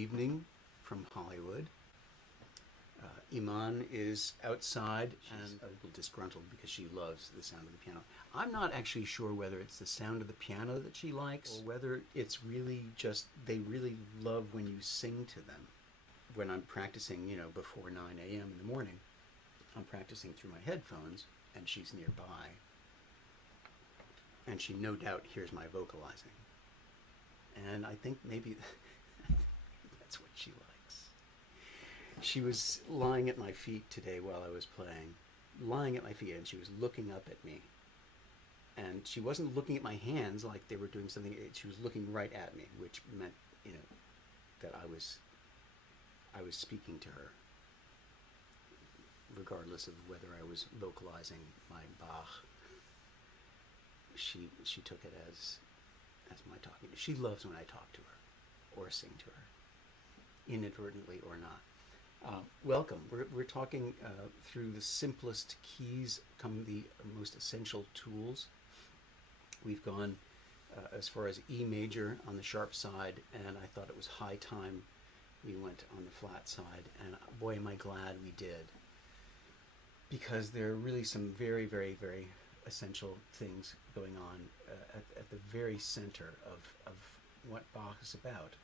evening from Hollywood. Iman is outside and a little disgruntled because she loves the sound of the piano. I'm not actually sure whether it's the sound of the piano that she likes or whether it's really just they really love when you sing to them. When I'm practicing, before 9 a.m. in the morning, I'm practicing through my headphones and she's nearby. And she no doubt hears my vocalizing. And I think maybe that's what she likes. She was lying at my feet today while I was playing, and she was looking up at me. And she wasn't looking at my hands like they were doing something. She was looking right at me, which meant, that I was speaking to her, regardless of whether I was vocalizing my Bach. She took it as my talking. She loves when I talk to her or sing to her, inadvertently or not. Welcome. We're talking through the simplest keys come the most essential tools. We've gone as far as E major on the sharp side, and I thought it was high time we went on the flat side, and boy am I glad we did, because there are really some very, very, very essential things going on at the very center of what Bach is about.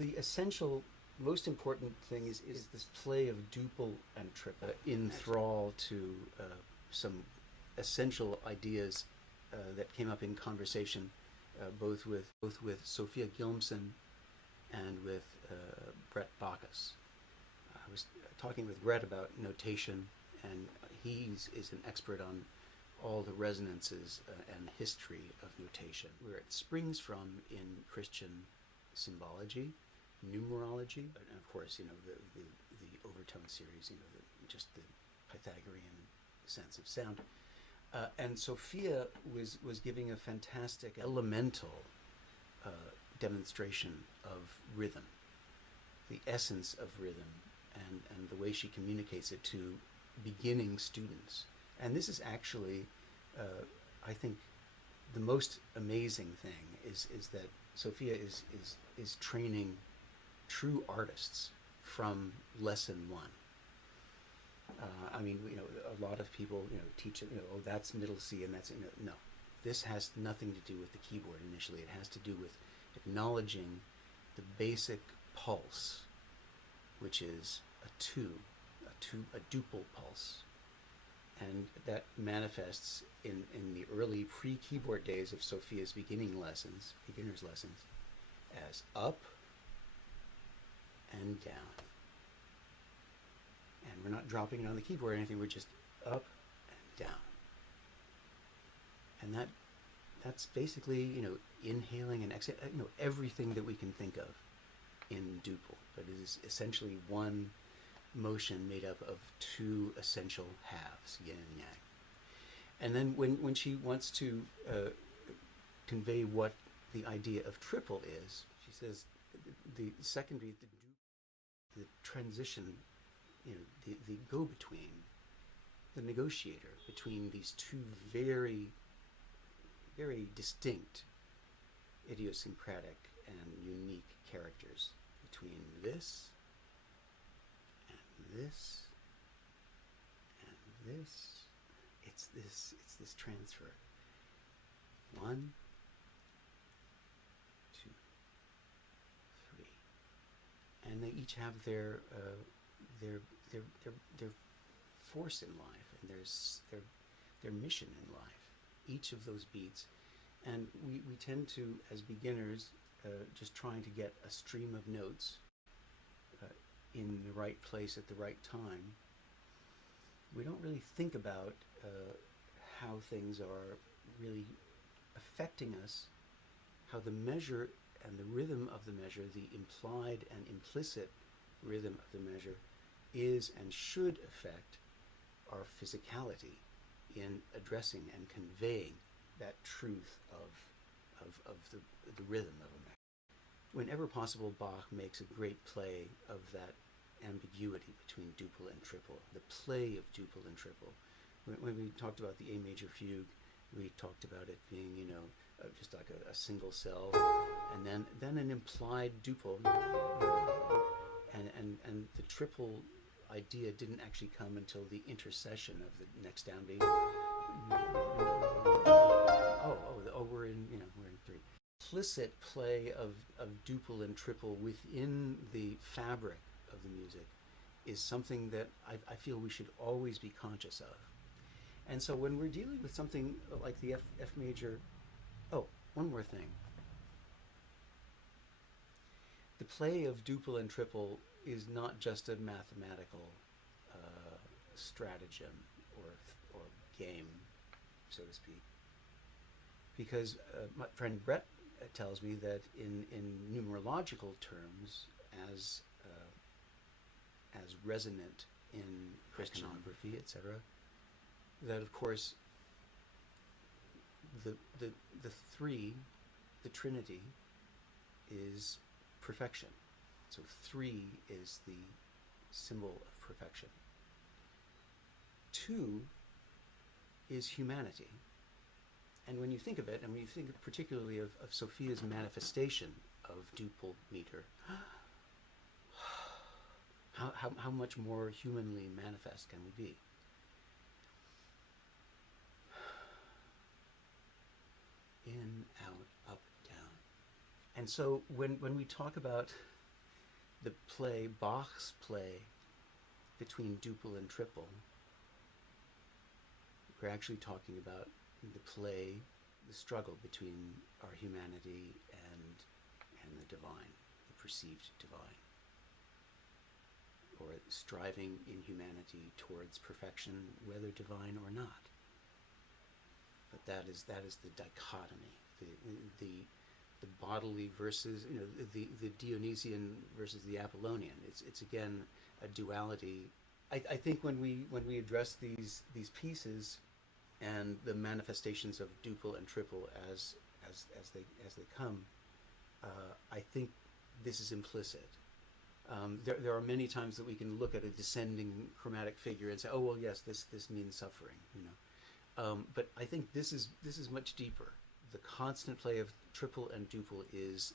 The essential, most important thing is this play of duple and triple in thrall to some essential ideas that came up in conversation both with Sophia Gilmson and with Brett Bacchus. I was talking with Brett about notation, and he is an expert on all the resonances and history of notation, where it springs from in Christian symbology, numerology, and of course, the overtone series, just the Pythagorean sense of sound. And Sophia was giving a fantastic elemental demonstration of rhythm, the essence of rhythm, and the way she communicates it to beginning students. And this is actually, I think, the most amazing thing is that Sophia is training true artists from lesson one. A lot of people, teach it, that's middle C and that's, no. This has nothing to do with the keyboard initially. It has to do with acknowledging the basic pulse, which is a duple pulse. And that manifests in the early pre-keyboard days of Sophia's beginner's lessons, as up and down. And we're not dropping it on the keyboard or anything, we're just up and down. And that's basically, inhaling and exhaling, everything that we can think of in duple. But it is essentially one motion made up of two essential halves, yin and yang. And then when she wants to convey what the idea of triple is, she says the secondary, the transition, the go-between, the negotiator between these two very, very distinct, idiosyncratic and unique characters, between this and this and this. It's this transfer. 1, 2, 3, and they each have their force in life and their mission in life. Each of those beats, and we tend to, as beginners, just trying to get a stream of notes in the right place at the right time. We don't really think about how things are really affecting us, how the measure and the rhythm of the measure, the implied and implicit rhythm of the measure, is and should affect our physicality in addressing and conveying that truth of the rhythm of a measure. Whenever possible, Bach makes a great play of that ambiguity between duple and triple, the play of duple and triple. When we talked about the A major fugue We talked about it being, just like a single cell, and then an implied duple, and the triple idea didn't actually come until the intercession of the next downbeat. We're in three. Implicit play of duple and triple within the fabric of the music is something that I feel we should always be conscious of. And so when we're dealing with something like the F major, one more thing. The play of duple and triple is not just a mathematical stratagem or game, so to speak. Because my friend Brett tells me that in numerological terms, as resonant in iconography, etc., that of course the three, the Trinity, is perfection. So 3 is the symbol of perfection. 2 is humanity. And when you think of it, and when you think particularly of Sophia's manifestation of duple meter, how much more humanly manifest can we be? In, out, up, down. And so when we talk about the play, Bach's play between duple and triple, we're actually talking about the play, the struggle between our humanity and the divine, the perceived divine, or striving in humanity towards perfection, whether divine or not. But that is the dichotomy, the bodily versus the Dionysian versus the Apollonian. It's again a duality. I think when we address these pieces and the manifestations of duple and triple as they come, I think this is implicit. There are many times that we can look at a descending chromatic figure and say, oh well, yes, this means suffering, but I think this is much deeper. The constant play of triple and duple is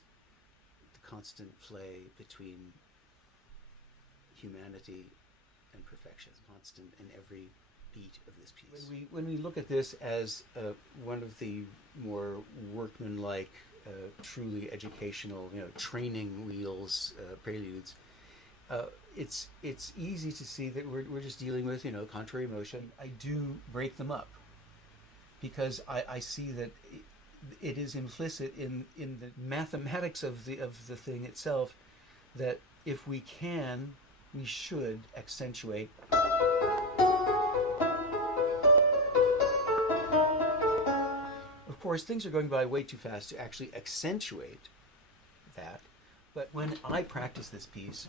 the constant play between humanity and perfection, constant in every beat of this piece. When we look at this as one of the more workmanlike, truly educational, training wheels, preludes, it's easy to see that we're just dealing with contrary motion. I do break them up because I see that it is implicit in the mathematics of the thing itself that if we can, we should accentuate. Of course, things are going by way too fast to actually accentuate that. But when I practice this piece,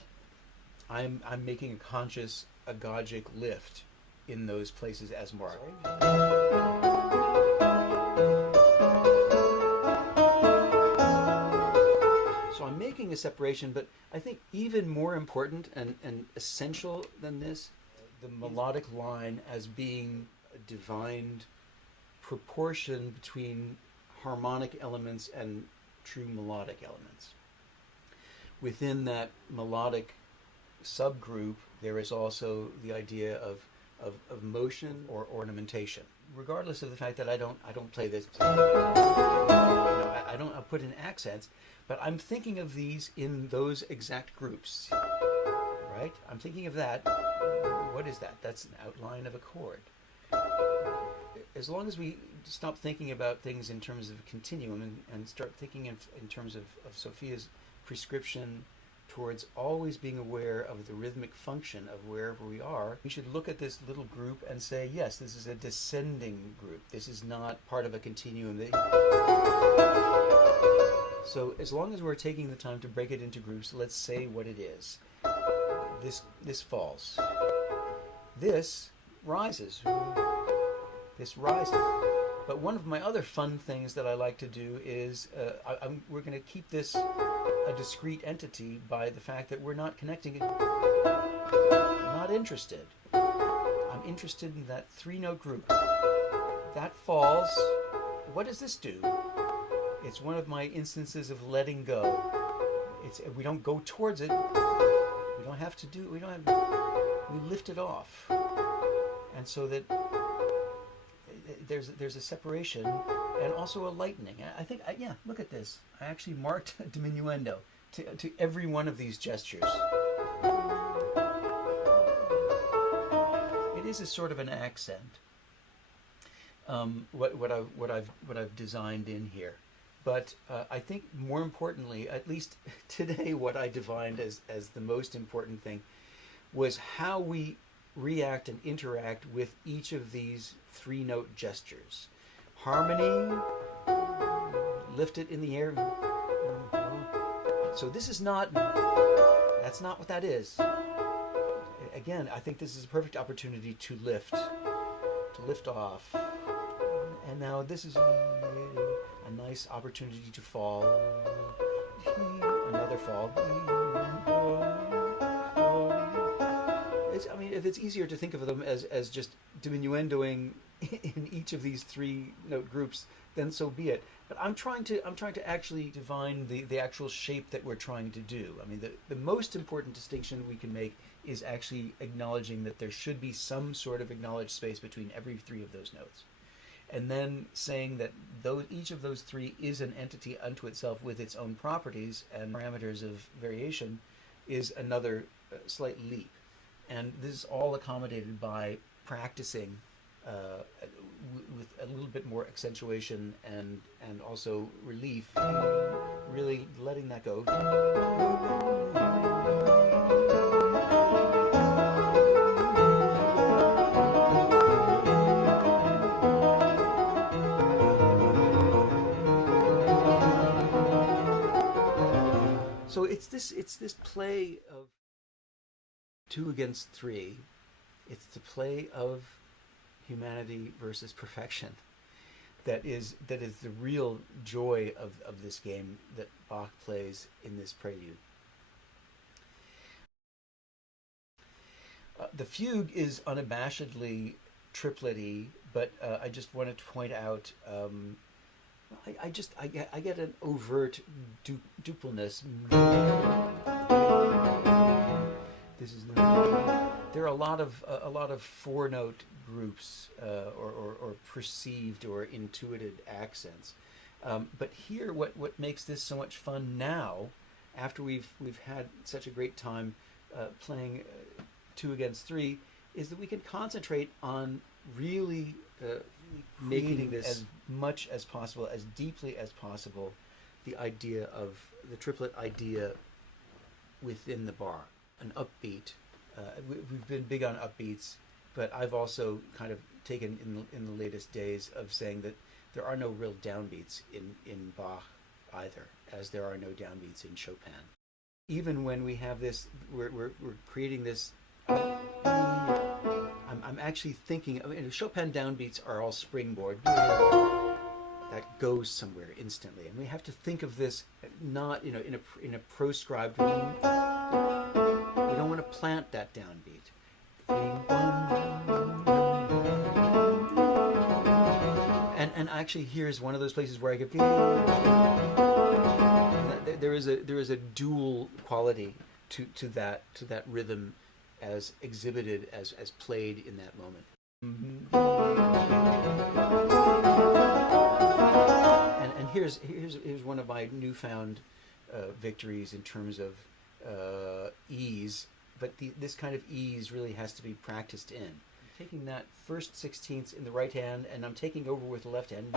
I'm making a conscious agogic lift in those places as marked. So I'm making a separation, but I think even more important and essential than this, the melodic line as being a divined proportion between harmonic elements and true melodic elements. Within that melodic subgroup, there is also the idea of motion or ornamentation. Regardless of the fact that I don't play this, I'll put in accents, but I'm thinking of these in those exact groups, right? I'm thinking of that. What is that? That's an outline of a chord. As long as we stop thinking about things in terms of a continuum and start thinking in terms of Sophia's prescription towards always being aware of the rhythmic function of wherever we are, we should look at this little group and say, yes, this is a descending group. This is not part of a continuum. So as long as we're taking the time to break it into groups, let's say what it is. This falls. This rises. This rises. But one of my other fun things that I like to do is we're going to keep this a discrete entity by the fact that we're not connecting it. I'm not interested. I'm interested in that 3-note group. That falls. what does this do? It's one of my instances of letting go. We don't go towards it. We don't have to do. We lift it off, and so that there's a separation and also a lightening. I think, yeah, look at this. I actually marked a diminuendo to every one of these gestures. It is a sort of an accent. What I've designed in here, but I think more importantly, at least today, what I defined as the most important thing was how we react and interact with each of these 3-note gestures. Harmony, lift it in the air. So this is not, that's not what that is. Again, I think this is a perfect opportunity to lift off. And now this is a nice opportunity to fall. Another fall. If it's easier to think of them as just diminuendoing in each of these 3-note groups, then so be it. But I'm trying to actually define the actual shape that we're trying to do. I mean, the most important distinction we can make is actually acknowledging that there should be some sort of acknowledged space between every 3 of those notes. And then saying that each of those 3 is an entity unto itself with its own properties and parameters of variation is another slight leap. And this is all accommodated by practicing with a little bit more accentuation and also relief, really letting that go. So it's this play of 2 against 3. It's the play of humanity versus perfection that is the real joy of this game that Bach plays in this prelude. The fugue is unabashedly triplet-y, but I just wanted to point out I get an overt dupleness. This is there are a lot of 4-note groups or perceived or intuited accents, but here what makes this so much fun now, after we've had such a great time playing 2 against 3, is that we can concentrate on really making this as much as possible, as deeply as possible, the idea of the triplet idea within the bar. An upbeat. We've been big on upbeats, but I've also kind of taken in the latest days of saying that there are no real downbeats in Bach either, as there are no downbeats in Chopin. Even when we have this, we're creating this. I'm actually thinking. Chopin downbeats are all springboard. That goes somewhere instantly, and we have to think of this not in a proscribed. We don't want to plant that downbeat. And actually, here's one of those places where I get. There is a dual quality to that rhythm, as exhibited as played in that moment. And here's one of my newfound victories in terms of ease, but this kind of ease really has to be practiced in. I'm taking that first 16th in the right hand, and I'm taking over with the left hand.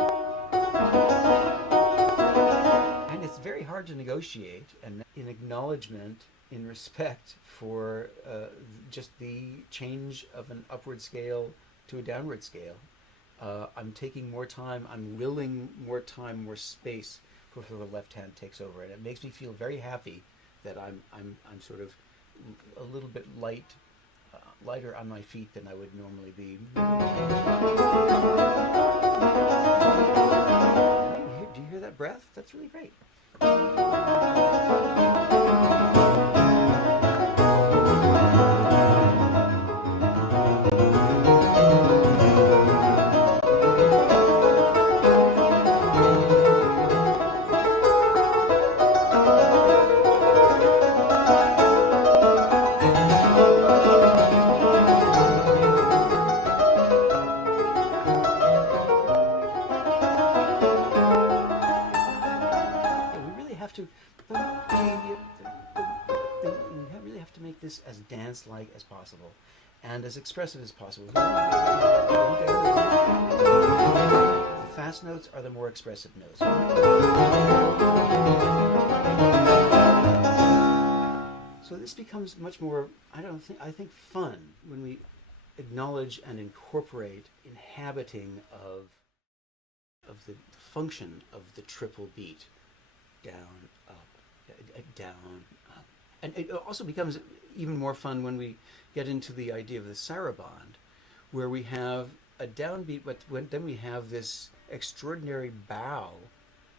And it's very hard to negotiate, and in acknowledgement, in respect for just the change of an upward scale to a downward scale. I'm taking more time, I'm willing more time, more space before the left hand takes over, and it makes me feel very happy that I'm sort of a little bit lighter on my feet than I would normally be. Do you hear that breath? That's really great. really have to make this as dance-like as possible and as expressive as possible. The fast notes are the more expressive notes. So this becomes much more, I think fun when we acknowledge and incorporate inhabiting of the function of the triple beat, down, up, down, up. And it also becomes even more fun when we get into the idea of the saraband, where we have a downbeat, but then we have this extraordinary bow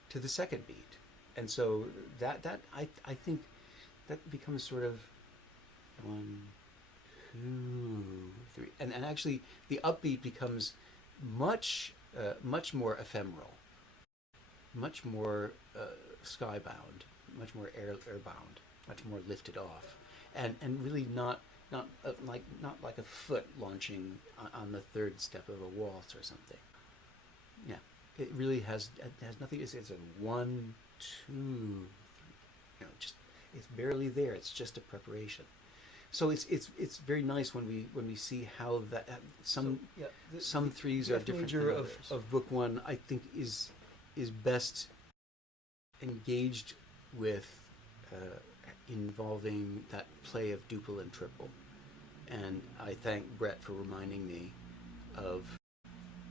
to the second beat. And so that I think that becomes sort of 1, 2, 3, and actually the upbeat becomes much more ephemeral, much more skybound, much more airbound, much more lifted off, and really not like a foot launching on the third step of a waltz or something. Yeah, it really has nothing. It's a 1, 2, 3. Just it's barely there. It's just a preparation. So it's very nice when we see how that some threes are different than others. Of book one, I think is best engaged with involving that play of duple and triple, and I thank Brett for reminding me of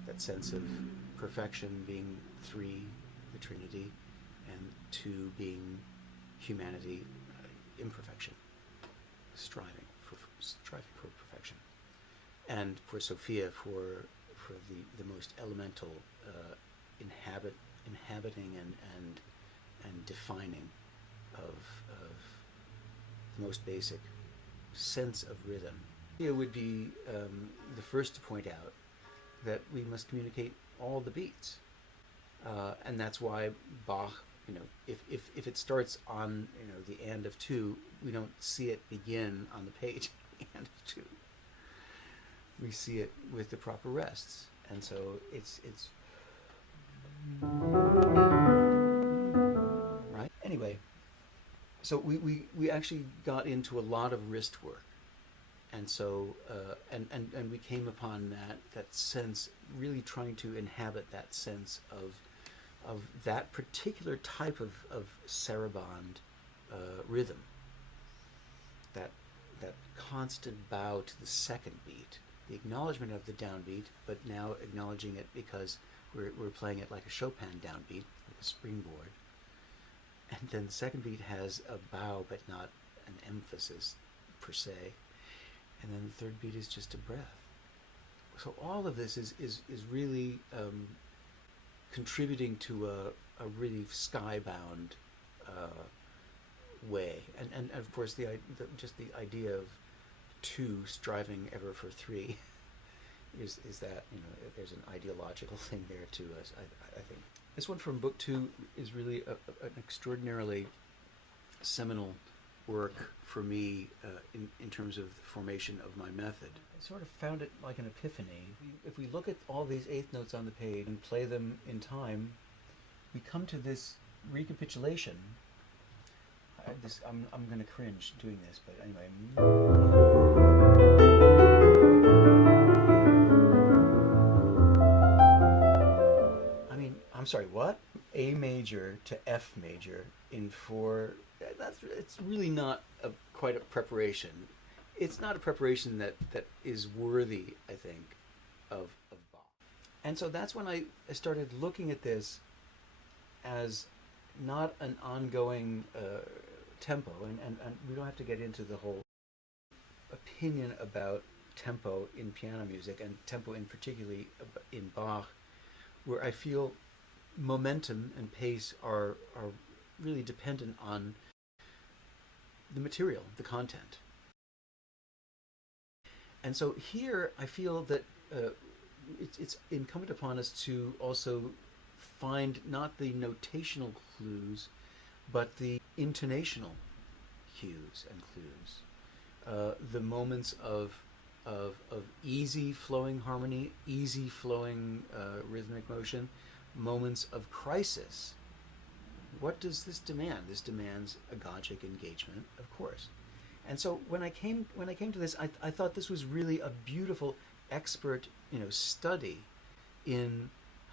that sense of perfection being 3, the Trinity, and 2 being humanity, imperfection. Striving for perfection, and for Sophia for the most elemental inhabiting and defining of the most basic sense of rhythm. It would be the first to point out that we must communicate all the beats, and that's why Bach. If it starts on the and of 2, we don't see it begin on the page at the end of 2. We see it with the proper rests, and so it's right. Anyway, so we actually got into a lot of wrist work, and so and we came upon that sense, really trying to inhabit that sense of that particular type of saraband rhythm, that constant bow to the second beat, the acknowledgement of the downbeat, but now acknowledging it because we're playing it like a Chopin downbeat, like a springboard, and then the second beat has a bow but not an emphasis per se, and then the third beat is just a breath. So all of this is really contributing to a really skybound way, and of course just the idea of 2 striving ever for 3 is that there's an ideological thing there too. I think this one from book 2 is really an extraordinarily seminal work for me in terms of the formation of my method. I sort of found it like an epiphany. If we look at all these eighth notes on the page and play them in time, we come to this recapitulation. I'm going to cringe doing this, but anyway. I'm sorry, what? A major to F major in 4. It's really not quite a preparation. It's not a preparation that is worthy, I think, of Bach. And so that's when I started looking at this as not an ongoing tempo, and we don't have to get into the whole opinion about tempo in piano music, and tempo in particularly in Bach, where I feel momentum and pace are really dependent on the material, the content. And so here I feel that it's incumbent upon us to also find not the notational clues, but the intonational cues and clues. The moments of easy flowing harmony, easy flowing rhythmic motion, moments of crisis, what does this demand? This demands a Gothic engagement, of course. And so when I came to this, I thought this was really a beautiful expert, study in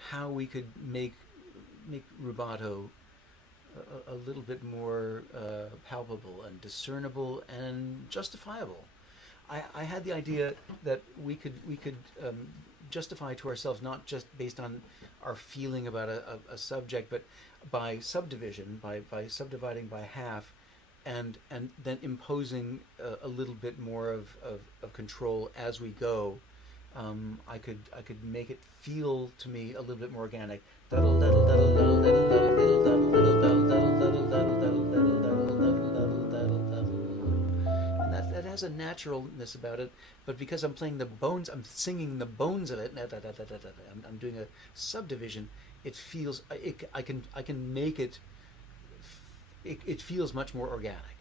how we could make rubato a little bit more palpable and discernible and justifiable. I had the idea that we could justify to ourselves, not just based on our feeling about a subject, but by subdivision, by subdividing by half, and then imposing a little bit more of control as we go. I could make it feel to me a little bit more organic. And that has a naturalness about it, but because I'm playing the bones, I'm singing the bones of it. I'm doing a subdivision. It feels I can make it. It feels much more organic.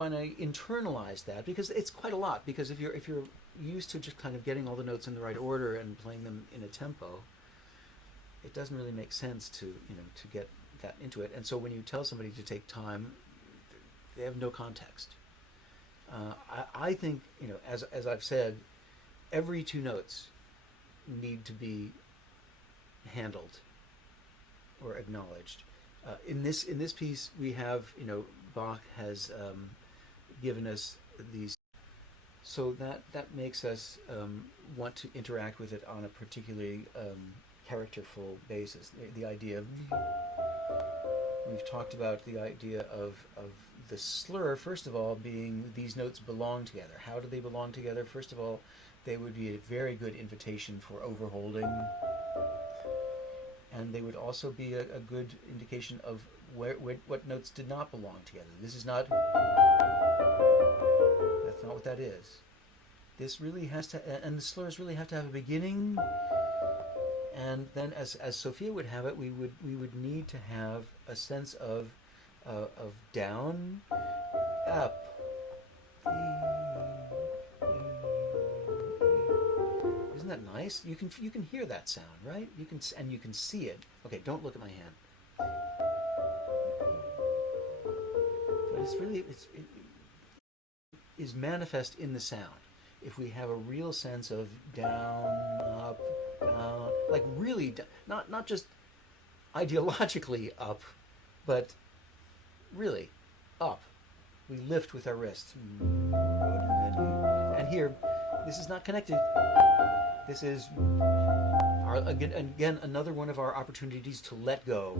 And I internalize that because it's quite a lot. Because if you're used to just kind of getting all the notes in the right order and playing them in a tempo, it doesn't really make sense to get that into it. And so when you tell somebody to take time, they have no context. I think as I've said, every two notes need to be handled or acknowledged. In this piece, we have Bach has given us these, so that makes us want to interact with it on a particularly characterful basis. The idea of, we've talked about the idea of the slur, first of all, being these notes belong together. How do they belong together? First of all, they would be a very good invitation for overholding, and they would also be a good indication of what notes did not belong together. This is not, that's not what that is. This really has to, and the slurs really have to have a beginning, and then as Sophia would have it, we would need to have a sense of down, up. Isn't that nice? You can hear that sound, right? You can see it. Okay, don't look at my hand. But it's really it is manifest in the sound. If we have a real sense of down, up, down, like really not just ideologically up, but really up. We lift with our wrists. And here, this is not connected. This is again another one of our opportunities to let go.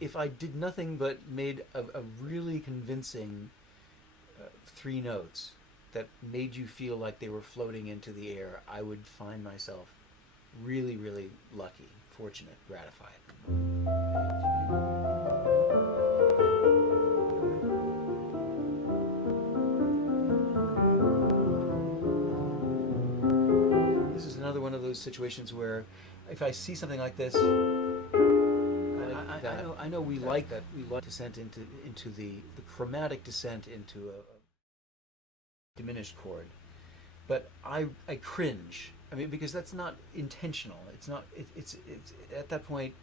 If I did nothing but made a really convincing three notes that made you feel like they were floating into the air, I would find myself really, really lucky, fortunate, gratified. This is another one of those situations where if I see something like this, I know we like that. We like descent into the chromatic descent into a diminished chord, but I cringe. I mean, because that's not intentional. It's not. It's at that point,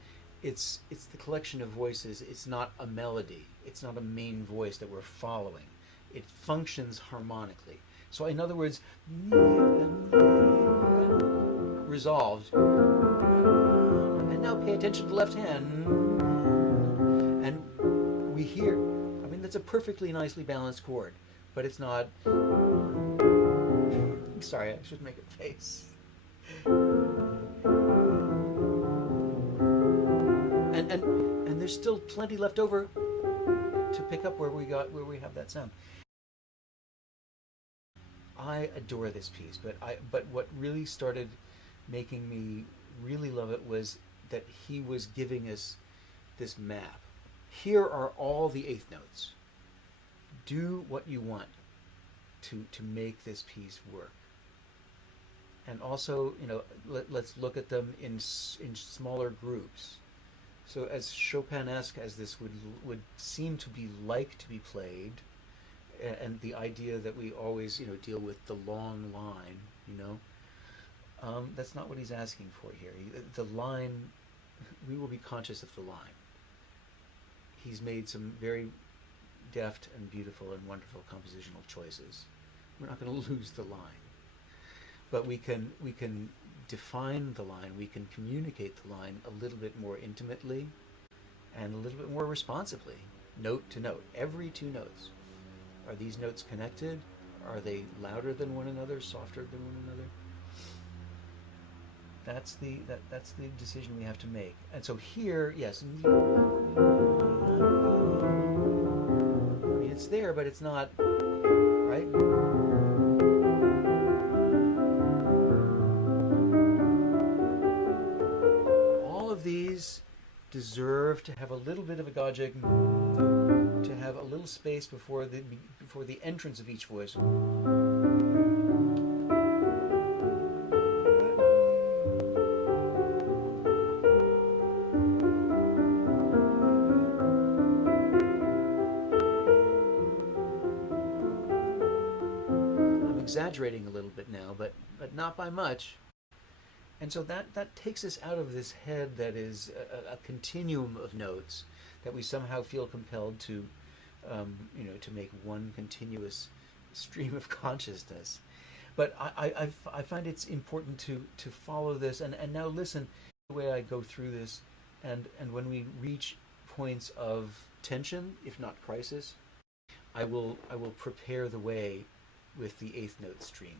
it's the collection of voices. It's not a melody. It's not a main voice that we're following. It functions harmonically. So in other words, resolved. And now pay attention to the left hand. And we hear, I mean, that's a perfectly nicely balanced chord, but it's not. I'm sorry, I should make a face. And there's still plenty left over to pick up where we have that sound. I adore this piece, but what really started making me really love it was that he was giving us this map. Here are all the eighth notes. Do what you want to make this piece work. And also, let's look at them in smaller groups. So as Chopin-esque as this would seem to be like to be played, and the idea that we always deal with the long line, that's not what he's asking for here. The line we will be conscious of the line. He's made some very deft and beautiful and wonderful compositional choices. We're not going to lose the line, but we can define the line. We can communicate the line a little bit more intimately and a little bit more responsibly, note to note. Every two notes. Are these notes connected? Are they louder than one another, softer than one another? That's the decision we have to make. And so here, yes, I mean, it's there, but it's not, right? All of these deserve to have a little bit of a Gojig, to have a little space before the entrance of each voice. I'm exaggerating a little bit now, but not by much. And so that takes us out of this head that is a continuum of notes that we somehow feel compelled to, to make one continuous stream of consciousness. But I find it's important to follow this and now listen to the way I go through this, and when we reach points of tension, if not crisis, I will prepare the way with the eighth note stream.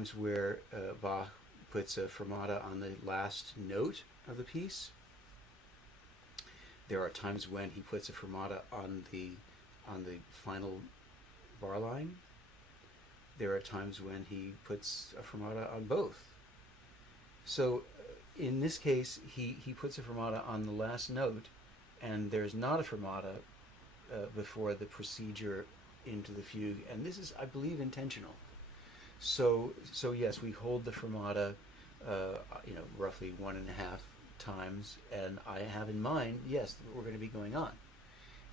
times where Bach puts a fermata on the last note of the piece. There are times when he puts a fermata on the final bar line. There are times when he puts a fermata on both. So in this case, he puts a fermata on the last note, and there's not a fermata before the procedure into the fugue, and this is, I believe, intentional. So yes, we hold the fermata, roughly 1.5 times, and I have in mind, yes, we're going to be going on,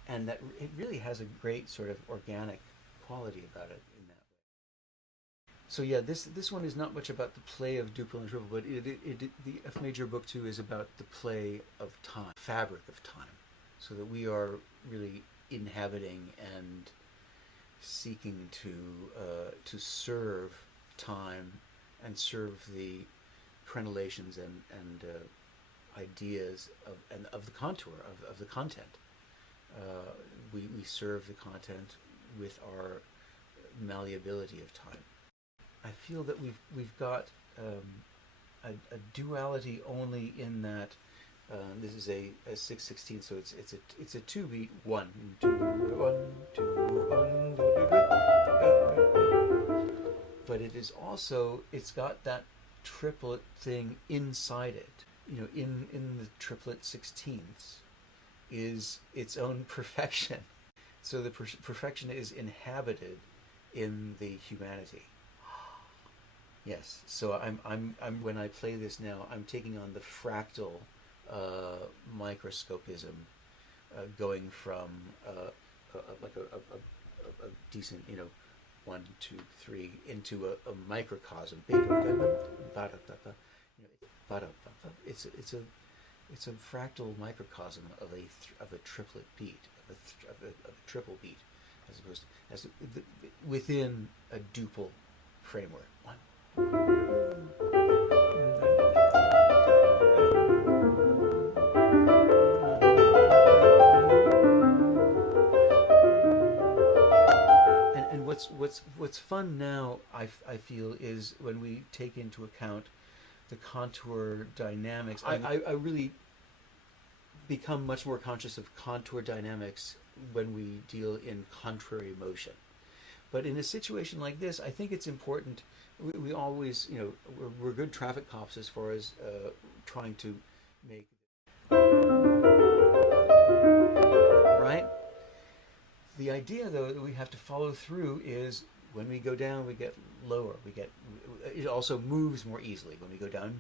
and that it really has a great sort of organic quality about it in that way. So yeah, this one is not much about the play of duple and triple, but the F major book 2 is about the play of time, fabric of time, so that we are really inhabiting and seeking to serve time and serve the crenellations and ideas of the contour of the content. We serve the content with our malleability of time. I feel that we've got a duality only in that this is a 6/16, so it's a 2-beat 1 2 1 2 1, but it is also, it's got that triplet thing inside it. In the triplet 16ths is its own perfection. So the perfection is inhabited in the humanity. Yes. So I'm when I play this now, I'm taking on the fractal microscopism, going from like a decent 1 2 3 into a microcosm. It's a fractal microcosm of a triplet beat, of a triple beat, as opposed to within a duple framework. And what's fun now, I feel, is when we take into account the contour dynamics. I really become much more conscious of contour dynamics when we deal in contrary motion. But in a situation like this, I think it's important. We always, we're good traffic cops as far as trying to make right. The idea, though, that we have to follow through is when we go down, we get lower. It also moves more easily. When we go down,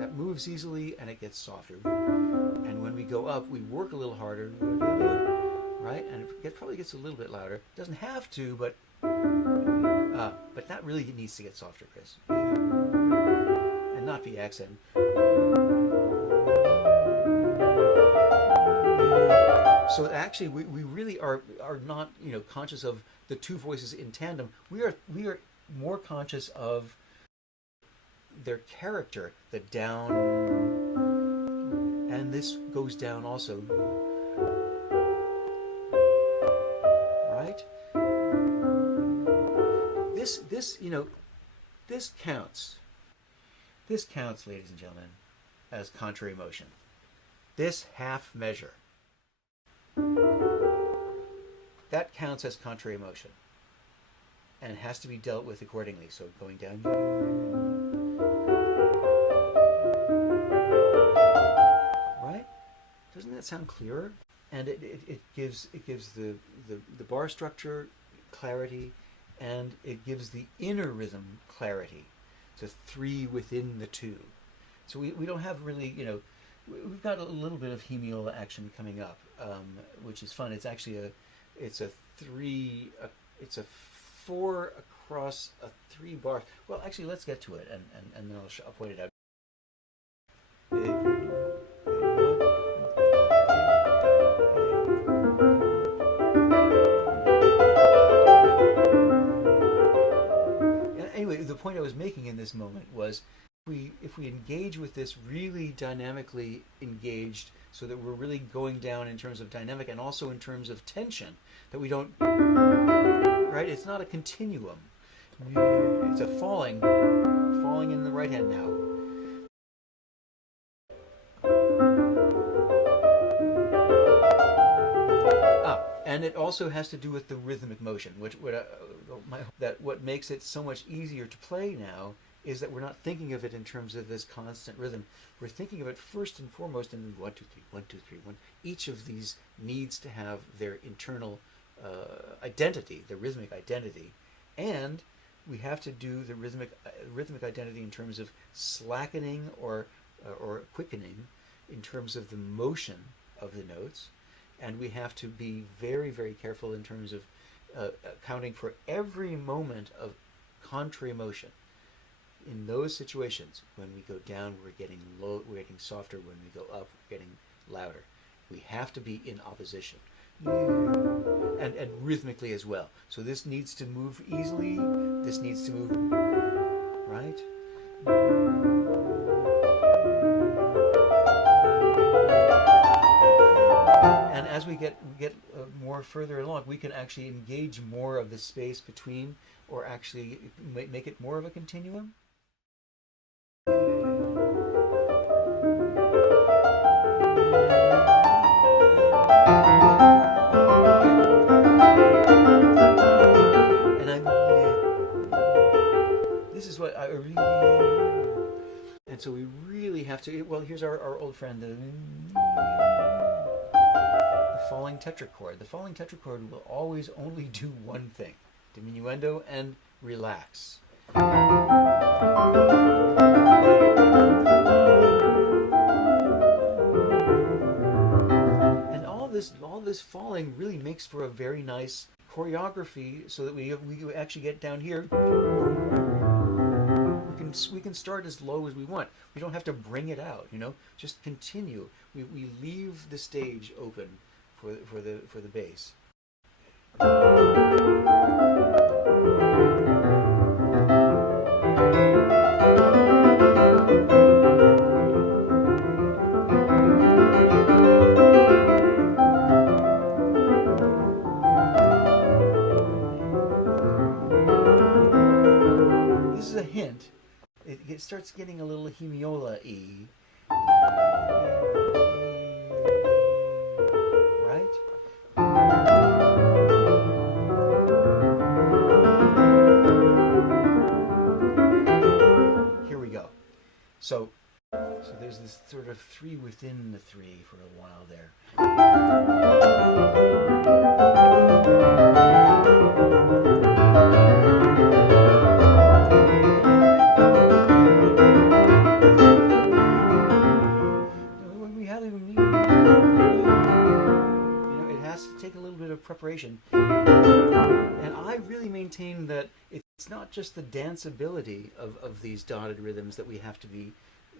that moves easily and it gets softer. And when we go up, we work a little harder, right? And it probably gets a little bit louder. It doesn't have to, but that really needs to get softer, Chris, and not be accent. So actually, we really are not conscious of the two voices in tandem. We are more conscious of their character, the down, and this goes down also, right? This counts. This counts, ladies and gentlemen, as contrary motion. This half measure. That counts as contrary motion and has to be dealt with accordingly. So going down, right? Doesn't that sound clearer? And it gives the bar structure clarity, and it gives the inner rhythm clarity. It's a 3 within the 2. So we don't have really, we've got a little bit of hemial action coming up, which is fun. It's actually it's a 4 across a 3 bar. Well, actually, let's get to it, and then I'll point it out. Anyway, the point I was making in this moment was, if we engage with this really dynamically engaged, so that we're really going down in terms of dynamic and also in terms of tension, that we don't, right? It's not a continuum. It's a falling in the right hand now. And it also has to do with the rhythmic motion, what makes it so much easier to play now is that we're not thinking of it in terms of this constant rhythm. We're thinking of it first and foremost in 1, 2, 3, 1, 2, 3, 1. Each of these needs to have their internal identity, the rhythmic identity, and we have to do the rhythmic identity in terms of slackening or quickening in terms of the motion of the notes. And we have to be very, very careful in terms of accounting for every moment of contrary motion. In those situations, when we go down, we're getting low, we're getting softer. When we go up, we're getting louder. We have to be in opposition. And rhythmically as well. So this needs to move easily. This needs to move, right? And as we get more further along, we can actually engage more of the space between, or actually make it more of a continuum. This is what I really... And so we really have to... Well, here's our old friend, the falling tetrachord. The falling tetrachord will always only do one thing. Diminuendo and relax. And all this falling really makes for a very nice choreography, so that we actually get down here. We can start as low as we want. We don't have to bring it out, just continue. We leave the stage open for the bass. This is a hint. It starts getting a little hemiola-y. Right? Here we go. So there's this sort of 3 within the 3 for a while there. Preparation. And I really maintain that it's not just the danceability of these dotted rhythms that we have to be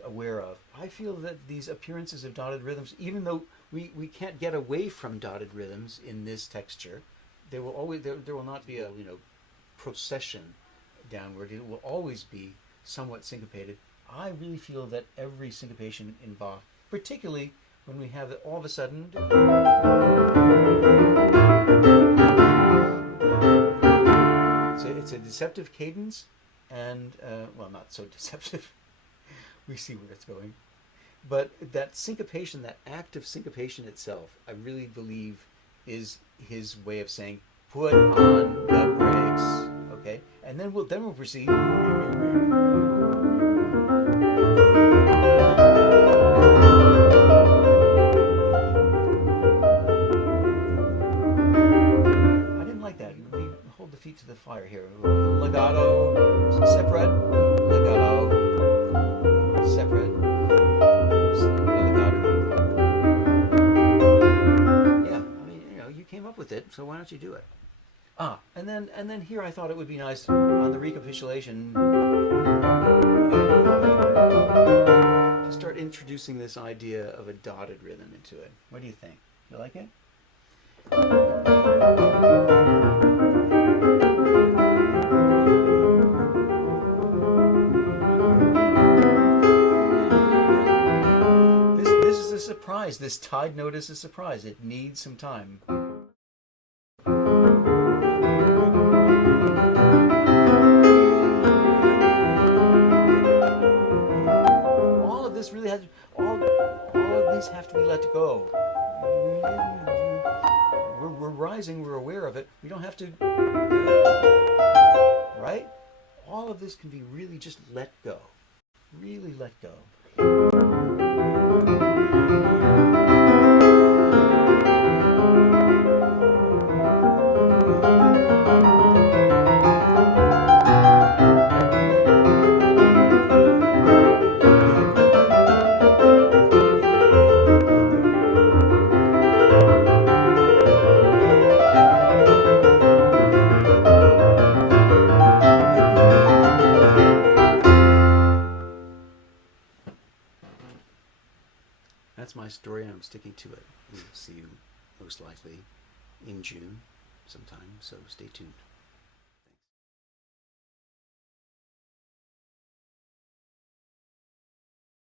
aware of. I feel that these appearances of dotted rhythms, even though we can't get away from dotted rhythms in this texture, there will not be a procession downward. It will always be somewhat syncopated. I really feel that every syncopation in Bach, particularly when we have it all of a sudden, it's a deceptive cadence, and well, not so deceptive. We see where it's going, but that syncopation, that act of syncopation itself, I really believe is his way of saying, put on the brakes, okay? And then we'll proceed. Feet to the fire here. Legato, separate, legato, separate, legato. Yeah, I mean, you came up with it, so why don't you do it? And then here I thought it would be nice on the recapitulation to start introducing this idea of a dotted rhythm into it. What do you think? You like it? Surprise. This tied note is a surprise. It needs some time. All of these have to be let go. We're rising, we're aware of it. We don't have to, right? All of this can be really just let go. Really let go. That's my story, and I'm sticking to it. We'll see you most likely in June sometime, so stay tuned.